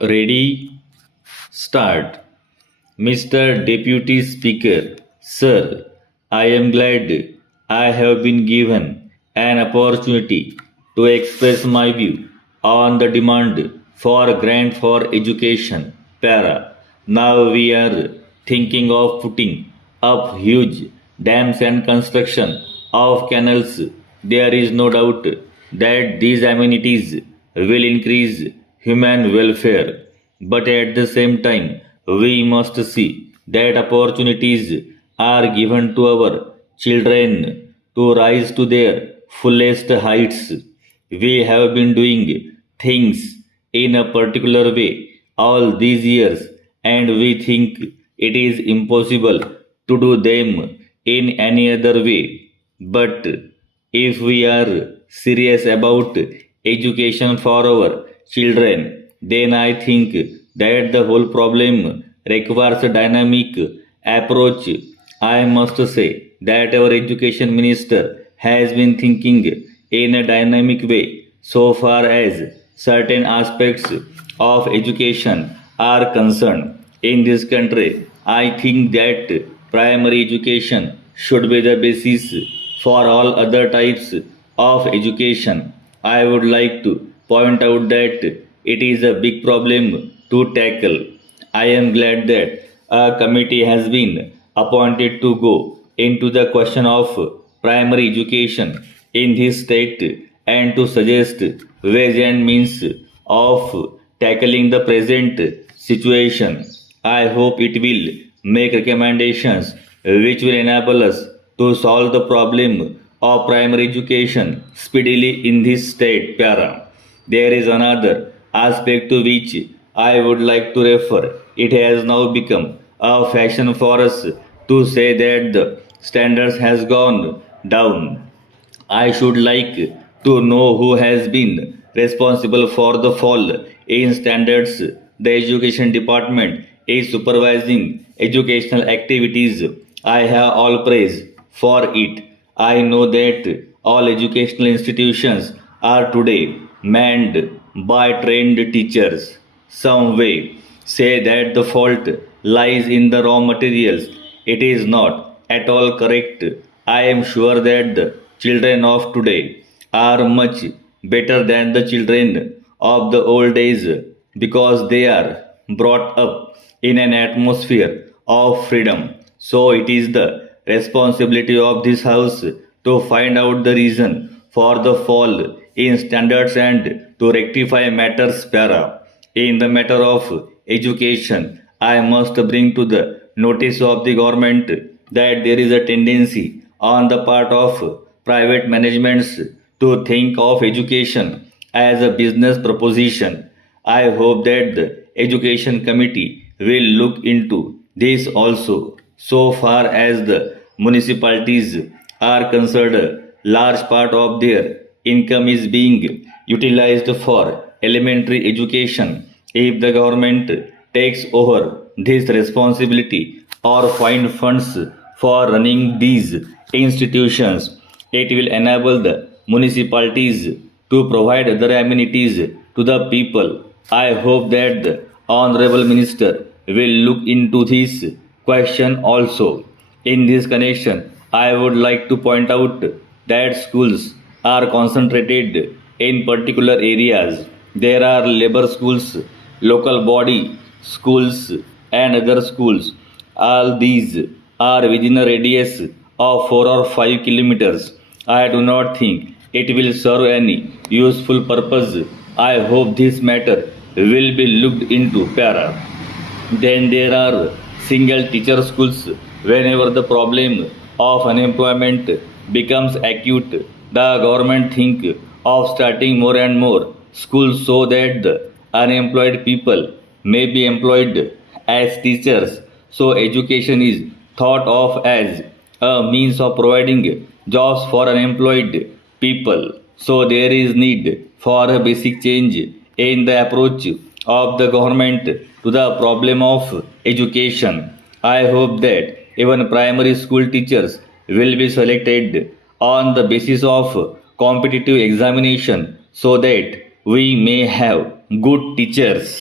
Ready? Start. Mr. Deputy Speaker, Sir, I am glad I have been given an opportunity to express my view on the demand for grant for education. Para. Now we are thinking of putting up huge dams and construction of canals. There is no doubt that these amenities will increase human welfare, but at the same time, we must see that opportunities are given to our children to rise to their fullest heights. We have been doing things in a particular way all these years, and we think it is impossible to do them in any other way. But if we are serious about education for our children, then I think that the whole problem requires a dynamic approach. I must say that our education minister has been thinking in a dynamic way so far as certain aspects of education are concerned. In this country, I think that primary education should be the basis for all other types of education. I would like to point out that it is a big problem to tackle. I am glad that a committee has been appointed to go into the question of primary education in this state and to suggest ways and means of tackling the present situation. I hope it will make recommendations which will enable us to solve the problem of primary education speedily in this state. Para. There is another aspect to which I would like to refer. It has now become a fashion for us to say that the standards has gone down. I should like to know who has been responsible for the fall in standards. The education department is supervising educational activities. I have all praise for it. I know that all educational institutions are today manned by trained teachers. Some way say that the fault lies in the raw materials. It is not at all correct. I am sure that the children of today are much better than the children of the old days because they are brought up in an atmosphere of freedom. So it is the responsibility of this house to find out the reason for the fall in standards and to rectify matters. Para. In the matter of education, I must bring to the notice of the government that there is a tendency on the part of private managements to think of education as a business proposition. I hope that the education committee will look into this also. So far as the municipalities are concerned, a large part of their income is being utilized for elementary education. If the government takes over this responsibility or find funds for running these institutions, it will enable the municipalities to provide other amenities to the people. I hope that the Honorable Minister will look into this question also. In this connection, I would like to point out that schools are concentrated in particular areas. There are labor schools, local body schools, and other schools. All these are within a radius of 4 or 5 kilometers. I do not think it will serve any useful purpose. I hope this matter will be looked into. Para. Then there are single teacher schools. Whenever the problem of unemployment becomes acute, the government think of starting more and more schools so that the unemployed people may be employed as teachers. So education is thought of as a means of providing jobs for unemployed people. So there is need for a basic change in the approach of the government to the problem of education. I hope that even primary school teachers will be selected on the basis of competitive examination so that we may have good teachers.